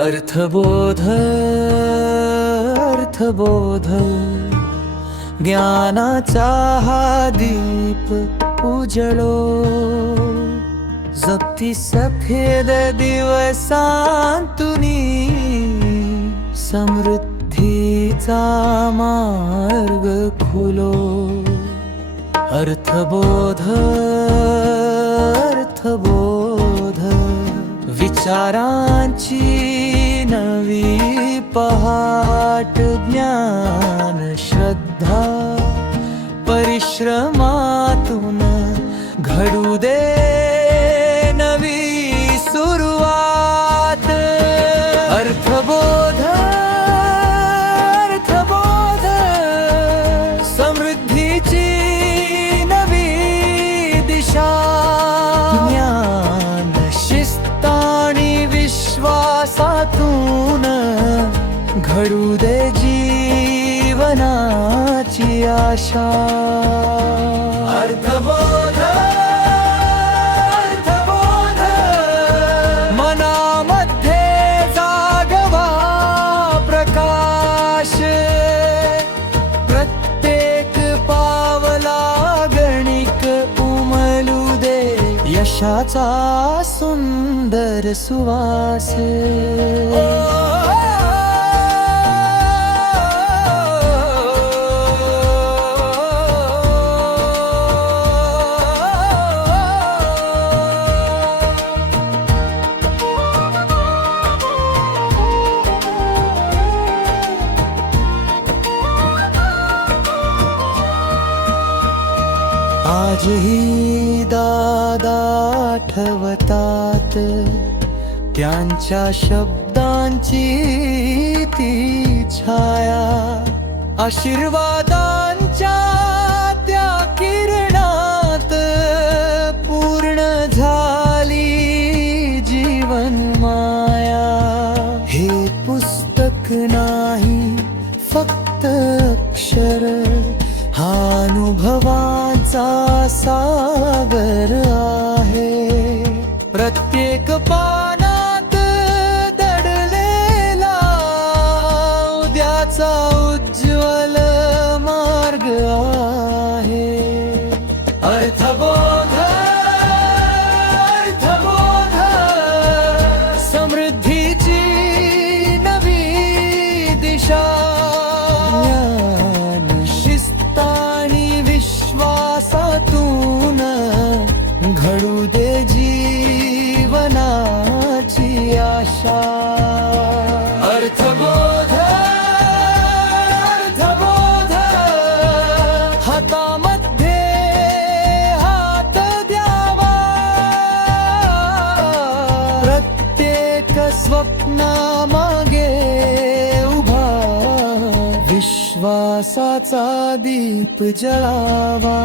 अर्थबोध अर्थबोध ज्ञानाचा हा दीप उजळो, जगती सफेद दिवसांतुनी समृद्धीचा मार्ग खुलो. अर्थबोध अर्थबोध विचारांची नवी पहाट, ज्ञान श्रद्धा परिश्रमातून घडू दे नवी सुरुवात. अर्थबोध अर्थबोध समृद्धीची नवी दिशा, ज्ञान शिस्त आणि विश्वासातून घडू दे जीवनाची आशा. अर्थबोध अर्थबोध मनामध्ये जागवा प्रकाश, प्रत्येक पावला गणिक उमलू दे यशाचा सुंदर सुवास. आजही दादा आठवतात त्यांच्या शब्दांची ती छाया, आशीर्वादांच्या त्या किरणात पूर्ण झाली जीवन माया. हे पुस्तक नाही फक्त अक्षर, हा अनुभवाचा सागर आहे. प्रत्येक पानात दडलेला उद्याचा उज्ज्वल मार्ग आहे. अर्थबोध अर्थबोध समृद्धीची नवी दिशा, विश्वासातून घडू दे जीवनाची आशा. अर्थबोध अर्थबोध हातामध्ये हात द्यावा, प्रत्येक स्वप्नामागे उभा विश्वासाचा दीप जळावा.